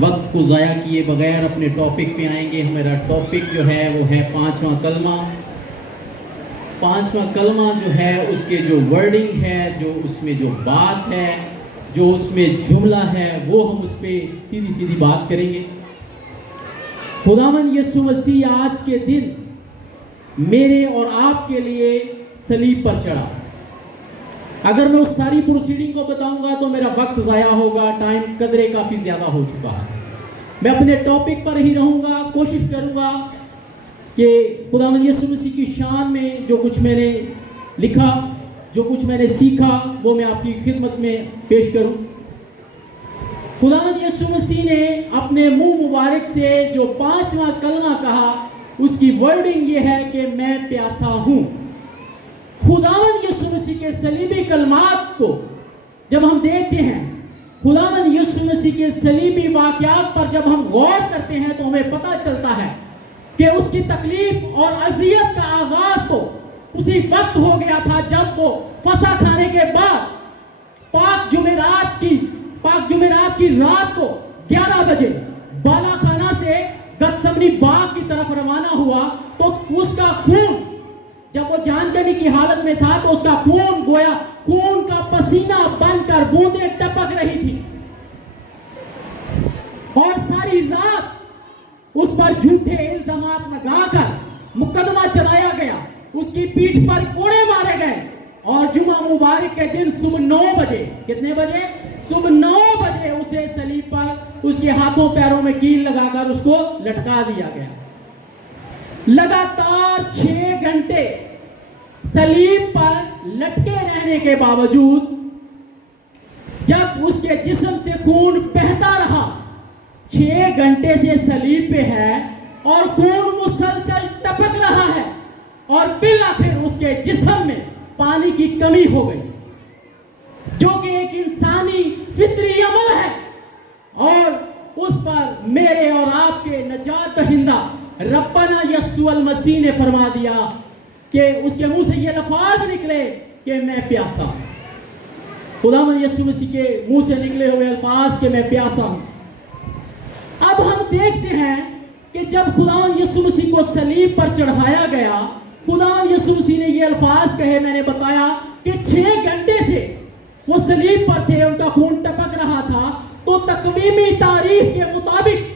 وقت کو ضائع کیے بغیر اپنے ٹاپک پہ آئیں گے. ہمارا ٹاپک جو ہے وہ ہے پانچواں کلمہ. پانچواں کلمہ جو ہے اس کے جو ورڈنگ ہے, جو اس میں جو بات ہے, جو اس میں جملہ ہے, وہ ہم اس پہ سیدھی سیدھی بات کریں گے. خداوند یسوع مسیح آج کے دن میرے اور آپ کے لیے صلیب پر چڑھا. اگر میں اس ساری پروسیڈنگ کو بتاؤں گا تو میرا وقت ضائع ہوگا, ٹائم قدرے کافی زیادہ ہو چکا ہے. میں اپنے ٹاپک پر ہی رہوں گا, کوشش کروں گا کہ خداوند یسوع مسیح کی شان میں جو کچھ میں نے لکھا, جو کچھ میں نے سیکھا, وہ میں آپ کی خدمت میں پیش کروں. خداوند یسوع مسیح نے اپنے منہ مبارک سے جو پانچواں کلمہ کہا, اس کی ورڈنگ یہ ہے کہ میں پیاسا ہوں. خداوند یسوع مسیح کے صلیبی کلمات کو جب ہم دیکھتے ہیں, خداوند یسوع مسیح کے صلیبی واقعات پر جب ہم غور کرتے ہیں تو ہمیں پتہ چلتا ہے کہ اس کی تکلیف اور اذیت کا آغاز تو اسی وقت ہو گیا تھا جب وہ فسح کھانے کے بعد پاک جمعرات کی رات کو 11 بجے بالا خانہ سے گتسمنی باغ کی طرف روانہ ہوا. تو اس کا خون, جب وہ جان دینے کی حالت میں تھا تو اس کا خون گویا خون کا پسینہ بن کر بوندیں ٹپک رہی تھی, اور ساری رات اس پر جھوٹے الزامات لگا کر مقدمہ چلایا گیا. اس کی پیٹھ پر کوڑے مارے گئے, اور جمعہ مبارک کے دن صبح 9 بجے, کتنے بجے؟ صبح 9 بجے اسے صلیب پر اس کے ہاتھوں پیروں میں کیل لگا کر اس کو لٹکا دیا گیا. لگاتار 6 گھنٹے صلیب پر لٹکے رہنے کے باوجود جب اس کے جسم سے خون بہتا رہا, 6 گھنٹے سے صلیب پہ ہے اور خون مسلسل ٹپک رہا ہے, اور بالآخر اس کے جسم میں پانی کی کمی ہو گئی, جو کہ ایک انسانی فطری عمل ہے. اور اس پر میرے اور آپ کے نجات دہندہ ربنا یسوع المسیح نے فرما دیا کہ اس کے منہ سے یہ لفظ نکلے کہ میں پیاسا ہوں. خداوند یسوع مسیح کے منہ سے نکلے ہوئے الفاظ کہ میں پیاسا ہوں. اب ہم دیکھتے ہیں کہ جب خداوند یسوع مسیح کو صلیب پر چڑھایا گیا, خداوند یسوع مسیح نے یہ الفاظ کہے, میں نے بتایا کہ 6 گھنٹے سے وہ صلیب پر تھے, ان کا خون ٹپک رہا تھا. تو تقویمی تاریخ کے مطابق,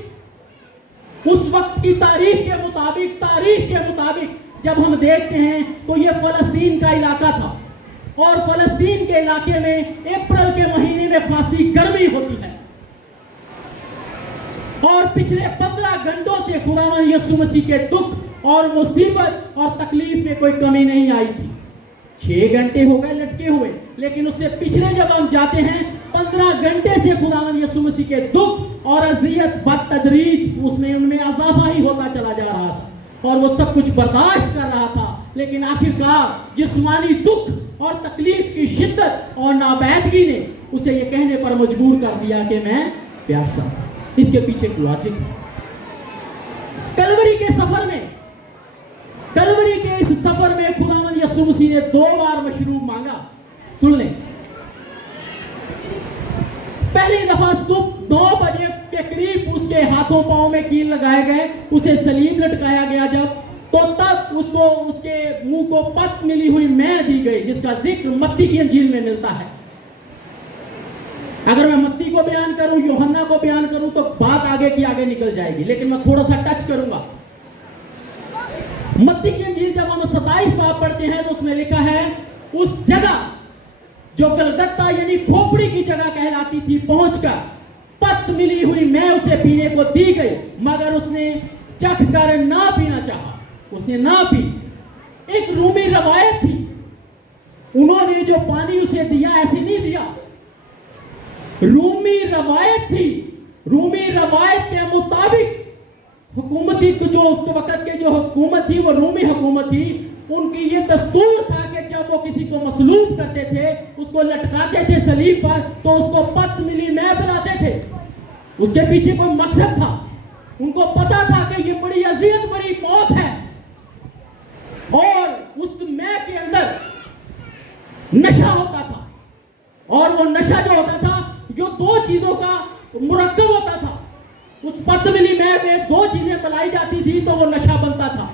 اس وقت کی تاریخ کے مطابق جب ہم دیکھتے ہیں تو یہ فلسطین کا علاقہ تھا, اور فلسطین کے علاقے میں اپریل کے مہینے میں خاصی گرمی ہوتی ہے, اور پچھلے 15 گھنٹوں سے خداوند یسوع مسیح کے دکھ اور مصیبت اور تکلیف میں کوئی کمی نہیں آئی تھی. 6 گھنٹے ہو گئے لٹکے ہوئے, لیکن اس سے پچھلے جب ہم جاتے ہیں 15 گھنٹے سے خداوند یسوع مسیح کے دکھ اور اذیت بتدریج ان میں اضافہ ہی ہوتا چلا جا رہا تھا, اور وہ سب کچھ برداشت کر رہا تھا. لیکن آخرکار جسمانی دکھ اور تکلیف کی شدت اور نابیدگی نے اسے یہ کہنے پر مجبور کر دیا کہ میں پیاسا ہوں. اس کے پیچھے ایک لاجک ہے. کلوری کے اس سفر میں خداوند یسوع مسیح نے 2 بار مشروب مانگا. سن لیں, پہلی دفعہ صبح 9 بجے کے قریب اس کے ہاتھوں پاؤں میں کیل لگائے گئے, اسے صلیب لٹکایا گیا جب, تو تب اس کے منہ کو پت ملی ہوئی مے دی گئی, جس کا ذکر متی کی انجیل میں ملتا ہے. اگر میں متی کو بیان کروں, یوحنا کو بیان کروں تو بات آگے کی آگے نکل جائے گی, لیکن میں تھوڑا سا ٹچ کروں گا. متی کی انجیل جب ہم 27 باب پڑھتے ہیں تو اس میں لکھا ہے, اس جگہ جو گلگتہ یعنی کھوپڑی کی جگہ کہلاتی تھی پہنچ کر پت ملی ہوئی میں اسے پینے کو دی گئی, مگر اس نے چکھ کر نہ پینا چاہا, اس نے نہ پی. ایک رومی روایت تھی, انہوں نے جو پانی اسے دیا ایسے نہیں دیا, رومی روایت تھی. رومی روایت کے مطابق حکومتی جو اس وقت کے جو حکومت تھی وہ رومی حکومت تھی, ان کی یہ دستور تھا کہ جب وہ کسی کو مصلوب کرتے تھے, اس کو لٹکاتے تھے صلیب پر, تو اس کو پت ملی میں پلاتے تھے. اس کے پیچھے کوئی مقصد تھا, ان کو پتا تھا کہ یہ بڑی اذیت بڑی موت ہے, اور اس میں کے اندر نشہ ہوتا تھا, اور وہ نشہ جو ہوتا تھا جو 2 چیزوں کا مرکب ہوتا تھا. उस पतली में 2 चीजें बनाई जाती थी तो वो नशा बनता था,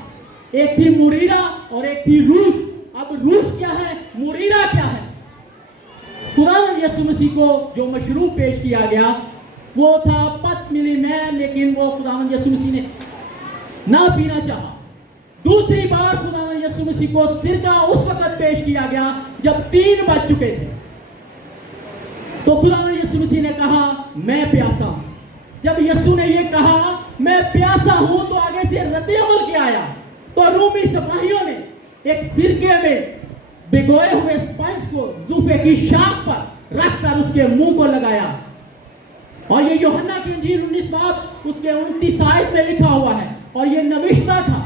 एक थी मुरीरा और एक थी रूश। अब रूश क्या है, मुरीरा क्या है? खुदावंद यीशु मसीह को जो मशरूब पेश किया गया वो था पतली में, लेकिन वो खुदावंद यीशु मसीह ने ना पीना चाहा। दूसरी बार खुदावंद यीशु मसीह को सिरका उस वक्त पेश किया गया जब 3 बज चुके थे। तो खुदावंद यीशु मसीह ने कहा मैं प्यासा हूं। जब यीशु ने ये कहा मैं प्यासा हूं तो आगे से रद्द अमल क्या आया? तो रोमी सिपाहियों ने एक सिरके में भिगोए हुए स्पंज को जूफे की शाख पर रखकर उसके मुंह को लगाया। और ये यूहन्ना की इंजील 19 बाब उसके 29 आयत में लिखा हुआ है, और ये नविश्ता था।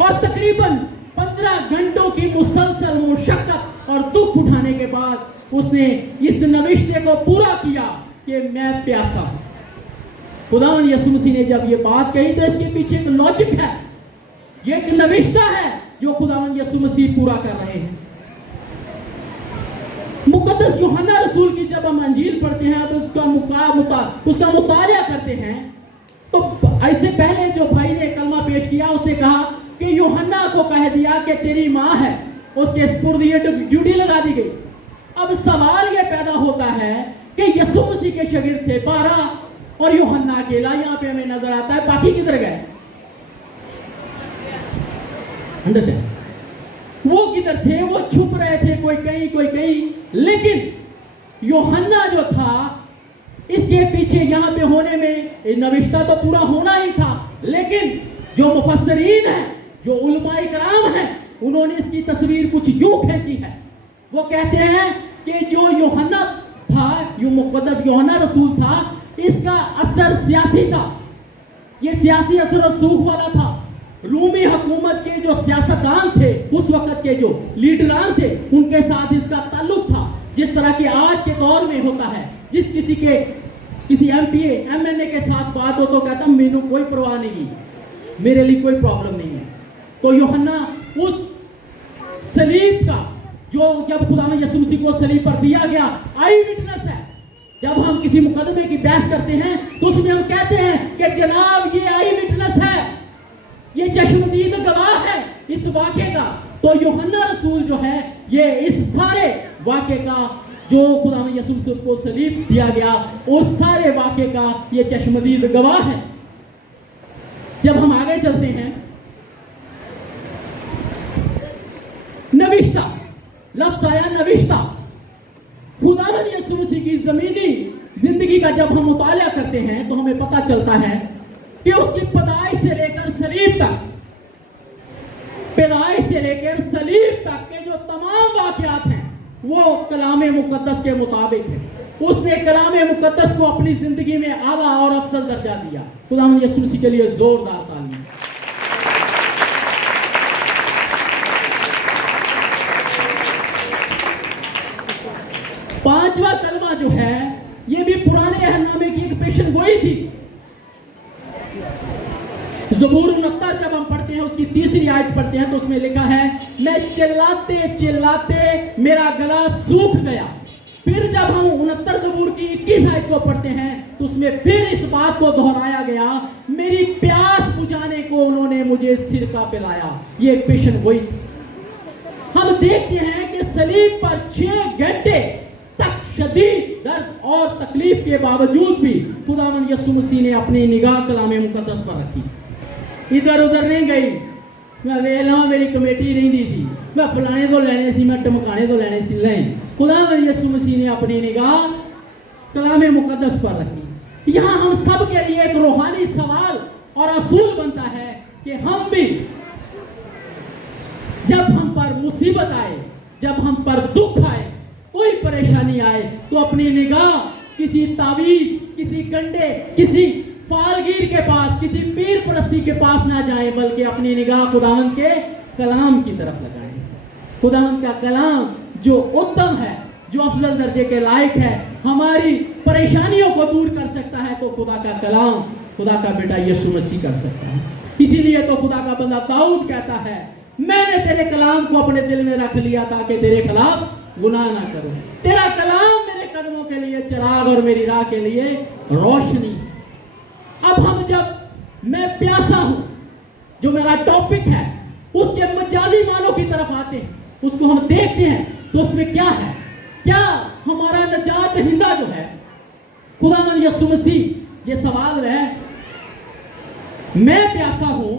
और तकरीबन 15 घंटों की मुसलसल मुशक्कत और दुख उठाने के बाद उसने इस नविश्ते को पूरा किया कि मैं प्यासा हूं। खुदावंद यीशु मसीह ने जब ये बात कही तो इसके पीछे एक लॉजिक है, ये एक नविश्ता है जो खुदावंद यीशु मसीह पूरा कर रहे हैं। मुकद्दस यूहन्ना रसूल की जब हम अंजील पढ़ते हैं, अब उसका मुतालिया करते हैं, तो ऐसे पहले जो भाई ने कलमा पेश किया उसने कहा कि यूहन्ना को कह दिया कि तेरी माँ है, उसके स्पुर्द ये ड्यूटी लगा दी गई। अब सवाल ये पैदा होता है कि यीशु मसीह के शागिर्द थे 12 और यूहन्ना अकेला यहाँ पे हमें नजर आता है, बाकी किधर गए? अंडरस्टैंड? वो किधर थे? वो छुप रहे थे, कोई कहीं कोई कहीं। लेकिन यूहन्ना जो था, इसके पीछे यहाँ पे होने में नविश्ता तो पूरा होना ही था, लेकिन जो मुफस्सरीन है, जो उलमाए कराम है, उन्होंने इसकी तस्वीर कुछ यूं खींची है। वो कहते हैं कि जो यूहन्ना था, जो मुकद्दस यूहन्ना रसूल था, इसका असर सियासी था। ये सियासी असर और सूख वाला था। रूमी हुकूमत के जो सियासतदान थे, उस वक्त के जो लीडरान थे, उनके साथ इसका ताल्लुक था। जिस तरह की आज के दौर में होता है, किसी एमपीए एमएनए के साथ बात हो तो कहता मेनू कोई परवाह नहीं, मेरे लिए कोई प्रॉब्लम नहीं है। तो यूहन्ना उस सलीब का, जो जब खुदावंद यीशु मसीह को सलीब पर दिया गया, आई विटनेस है। जब हम किसी मुकदमे की बहस करते हैं तो उसमें हम कहते हैं कि जनाब ये आई विटनेस है, ये चश्मदीद गवाह है इस वाक़े का। तो यूहन्ना रसूल जो है, ये इस सारे वाक़े का, जो खुदावंद यीशु मसीह को सलीब दिया गया, उस सारे वाक़े का ये चश्मदीद गवाह है। जब हम आगे चलते हैं, नविश्ता लफ्ज़ आया, नविश्ता। खुदावंद यीशु मसीह की ज़मीनी जिंदगी का जब हम मुतालिया करते हैं तो हमें पता चलता है कि उसकी पैदाइश से लेकर सलीब तक, पैदाइश से लेकर सलीब तक के जो तमाम वाक़यात हैं वो कलाम मुक़द्दस के मुताबिक है। उसने कलाम मुक़द्दस को अपनी जिंदगी में आला और अफजल दर्जा दिया। खुदावंद यीशु मसीह के लिए जोरदार तालियां। पांचवा कलमा जो है, ये भी पुराने अहदनामे की एक पेशन गोई थी। ज़बूर 69 जब हम पढ़ते हैं, उसकी 3री आयत पढ़ते हैं तो उसमें लिखा है, मैं चिल्लाते चिल्लाते मेरा गला सूख गया। फिर जब हम 69 ज़बूर की 21 आयत को पढ़ते हैं तो उसमें फिर इस बात को दोहराया गया, मेरी प्यास बुझाने को उन्होंने मुझे सिरका पिलाया। ये एक पेशन गोई थी। हम देखते हैं कि सलीब पर 6 घंटे तक शदीद दर्द और तकलीफ के बावजूद भी खुदावंद यीशु मसीह ने अपनी निगाह कलाम मुक़द्दस पर रखी, इधर उधर नहीं गई। मैं वेला मेरी कमेटी नहीं दी सी, मैं फलाने तो लेने सी, मैं टमकाने तो लेने सी, नहीं। खुदावंद यीशु मसीह ने अपनी निगाह कलाम मुक़द्दस पर रखी। यहाँ हम सब के लिए एक रूहानी सवाल और असूल बनता है कि हम भी जब हम पर मुसीबत आए, जब हम पर दुख आए, कोई परेशानी आए, तो अपनी निगाह किसी तावीज़, किसी कंडे, किसी फालगीर के पास, किसी पीर परस्ती के पास ना जाए, बल्कि अपनी निगाह खुदावंद के कलाम की तरफ लगाएं। खुदावंद का कलाम जो उत्तम है, जो अफजल दर्जे के लायक है, हमारी परेशानियों को दूर कर सकता है, तो खुदा का कलाम, खुदा का बेटा यीशु मसीह कर सकता है। इसीलिए तो खुदा का बंदा दाऊद कहता है, मैंने तेरे कलाम को अपने दिल में रख लिया ताकि तेरे खिलाफ गुनाह ना करूं। तेरा कलाम मेरे कदमों के लिए चिराग और मेरी राह के लिए रोशनी। मैं प्यासा हूं, जो मेरा टॉपिक है, उसके मजाजी मानों की तरफ आते हैं, उसको हम देखते हैं तो उसमें क्या है? क्या हमारा नजात दहिंदा जो है खुदावंद यीशु मसीह, ये सवाल है, मैं प्यासा हूं,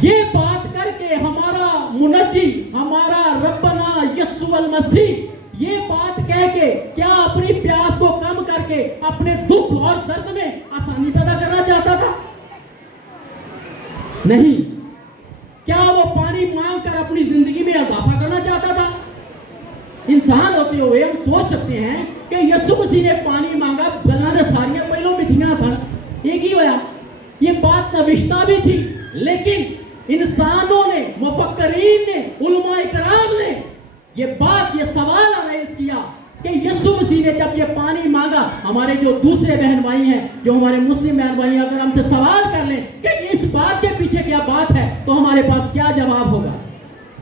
ये बात करके हमारा मुनज्जी, हमारा रब्बना यीशु अल मसीह ये बात कह के क्या अपनी प्यास को कम करके अपने दुख और दर्द में आसानी पैदा करना चाहता था? नहीं। क्या वो पानी मांग कर अपनी जिंदगी में इजाफा करना चाहता था? इंसान होते हुए हम सोच सकते हैं कि यीशु मसीह ने पानी मांगा, गलां दे सारियां पहलों मिठियां सन, एक ही होया। ये बात नविश्ता भी थी, लेकिन इंसानों ने, मुफक्करीन ने, उलमाए कराम ने ये बात, ये सवाल अराइज किया कि यीशु मसीह ने जब ये पानी मांगा, हमारे जो दूसरे बहन भाई हैं, जो हमारे मुस्लिम बहन भाई हैं, अगर हमसे सवाल कर लें कि इस बात के पीछे क्या बात है, तो हमारे पास क्या जवाब होगा?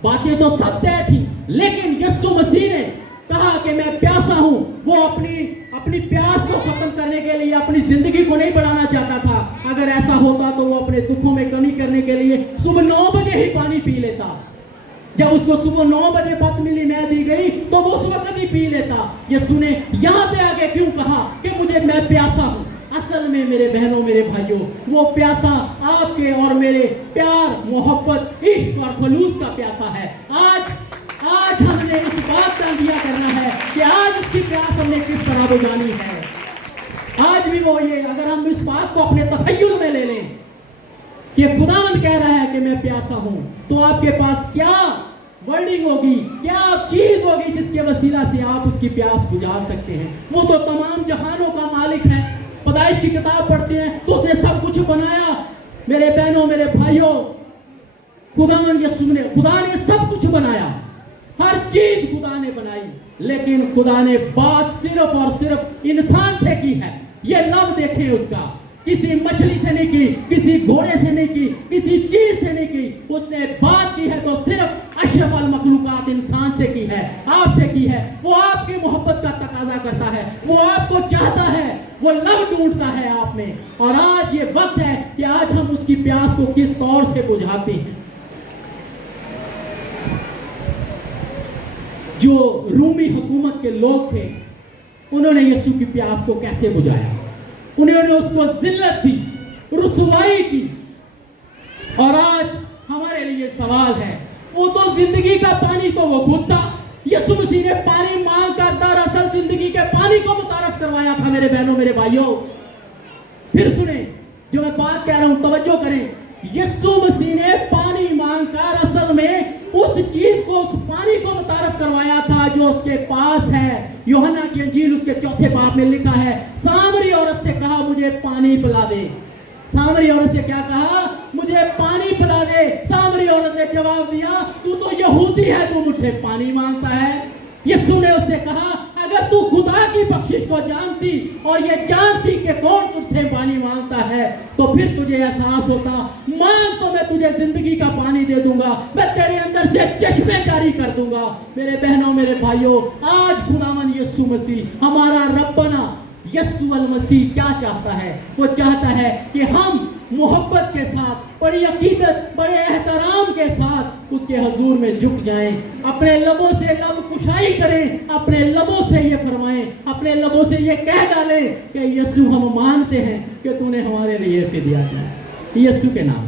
बातें तो सब तय थी, लेकिन यीशु मसीह ने कहा कि मैं प्यासा हूं। वो अपनी प्यास को खत्म करने के लिए अपनी जिंदगी को नहीं बढ़ाना चाहता था। अगर ऐसा होता तो वो अपने दुखों में कमी करने के लिए सुबह 9 बजे ही पानी पी लेता। जब उसको सुबह 9 बजे बात मिली, मैं दी गई, तो वो उस वक्त ही पी लेता। यीशु ने यहाँ पे आके क्यों कहा कि मैं प्यासा हूं? असल में मेरे बहनों, मेरे भाइयों, वो प्यासा आपके और मेरे प्यार, मोहब्बत, इश्क और खलूस का प्यासा है। आज हमने इस बात का अंदिया करना है कि आज उसकी प्यास हमने किस तरह बुझानी है। आज भी वो ये, अगर हम इस बात को अपने तखय्युल में ले लें कि खुदावंद कह रहा है कि मैं प्यासा हूं, तो आपके पास क्या वर्डिंग होगी, क्या चीज होगी जिसके वसीला से आप उसकी प्यास बुझा सकते हैं? वो तो तमाम जहानों का मालिक है। पैदाइश की किताब पढ़ते हैं तो उसने सब कुछ बनाया। मेरे बहनों, मेरे भाइयों, खुदा ने सब कुछ बनाया, हर चीज खुदा ने बनाई, लेकिन खुदा ने बात सिर्फ और सिर्फ इंसान से की है। ये लव देखें उसका, किसी मछली से नहीं की, किसी घोड़े से नहीं की, किसी चीज से नहीं की। उसने बात की है तो सिर्फ अशरफ अल मखलूकात इंसान से की है, आपसे की है। वो आपकी मोहब्बत का तकाजा करता है, वो आपको चाहता है, वो लव ढूंढता है आप में। और आज ये वक्त है कि आज हम उसकी प्यास को किस तौर से बुझाते हैं। जो रूमी हुकूमत के लोग थे, उन्होंने यीशु की प्यास को कैसे बुझाया? उन्होंने उसको जिल्लत दी, रुसवाई की। और आज हमारे लिए सवाल है, वो तो जिंदगी का पानी तो वो खुद था। यीशु मसीह ने पानी मांग कर दरअसल जिंदगी के पानी को मुतारफ करवाया था। मेरे बहनों, मेरे भाइयों, फिर सुने जो मैं बात कह रहा हूं, तवज्जो करें। यीशु मसीह ने पानी मांग कर असल में उस चीज को, उस पानी को मुतारफ करवाया था जो उसके पास है। यूहन्ना की इंजील उसके 4 बाब में लिखा है, सामरी औरत से कहा मुझे पानी पिला दे। सामरी औरत से क्या कहा? मुझे पानी पिला दे। सामरी औरत ने जवाब दिया, तू तो यहूदी है, तू मुझसे पानी मांगता है। यीशु ने उससे कहा, अगर तू खुदा की बख्शिश को जानती और ये जानती कि कौन तुझसे पानी मांगता है, तो फिर तुझे एहसास होता, मांग तो मैं तुझे जिंदगी का पानी दे दूंगा, मैं तेरे अंदर से चश्मे जारी कर दूंगा। मेरे बहनों, मेरे भाइयों, आज खुदावंद यीशु मसीह, हमारा रब्बना यीशु अल मसीह क्या चाहता है? वो चाहता है कि हम मोहब्बत के साथ, बड़ी अकीदत, बड़े एहतराम के साथ उसके हजूर में झुक जाएं, अपने लबों से लब कुशाई करें, अपने लबों से ये फरमाएं, अपने लबों से ये कह डालें कि यीशु हम मानते हैं कि तूने हमारे लिए फिदिया दिया। यीशु के नाम।